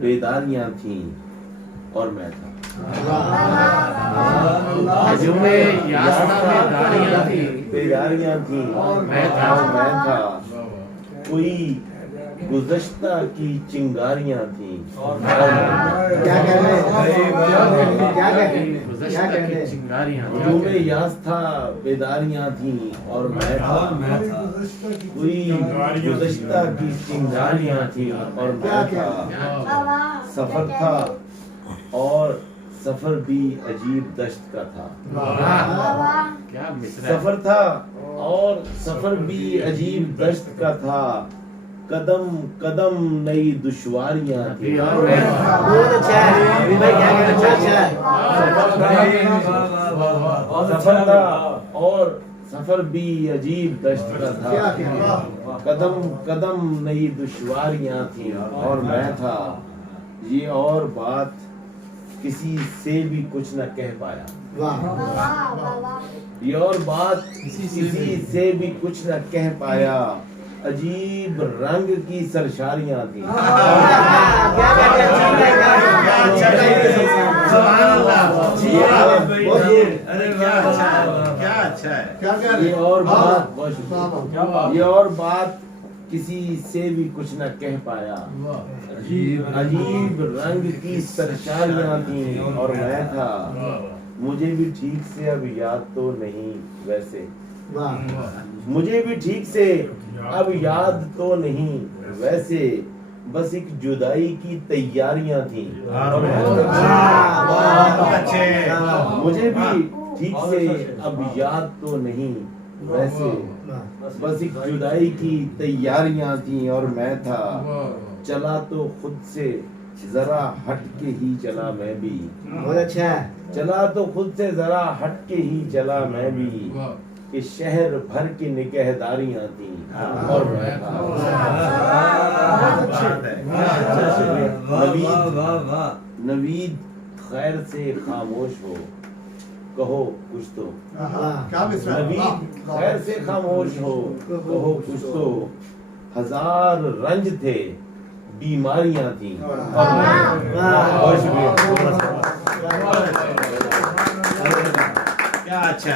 बेदारियां थीं और मैं था। में यास्ता बेदारियां थीं और मैं था। कोई गुज़श्ता की चिंगारियां थीं और मैं था। क्या कह रहे हैं? हजूम यास था, बेदारियां थीं और मैं था। कोई गुज़श्ता की चिंगारियां थीं और मैं था। सफर था और सफर भी अजीब दश्त का था। सफर था और सफर भी अजीब दश्त का था। कदम कदम नई दुश्वारियां थी। बहुत अच्छा है अभी भाई, क्या कहना अच्छा है। सफर था और सफर भी अजीब दश्त का था। कदम कदम नई दुश्वारियां थी और मैं था। ये और बात किसी से भी कुछ न कह पाया। ये और बात किसी से भी कुछ न कह पाया। अजीब रंग की सरशारियां थी। ये और बात किसी से भी कुछ न कह पाया। अजीब रंग की सरशारियां थी और मैं था। मुझे भी ठीक से अब याद तो नहीं वैसे। मुझे भी ठीक से अब याद तो नहीं वैसे। बस एक जुदाई की तैयारियां थी। मुझे भी ठीक से अब याद तो नहीं वैसे। बस एक जुदाई की तैयारियां थी और मैं था। चला तो खुद से जरा हट के ही चला मैं भी। बहुत अच्छा है। चला तो खुद से जरा हट के ही चला मैं भी। कि शहर भर की निगहदारियां थी और मैं था। नवीद खैर से खामोश हो, कहो कुछ तो। नवीद खैर से खामोश हो, कहो कुछ तो। हजार रंज थे, बीमारियां थी और मैं। बहुत शुक्रिया। क्या अच्छा।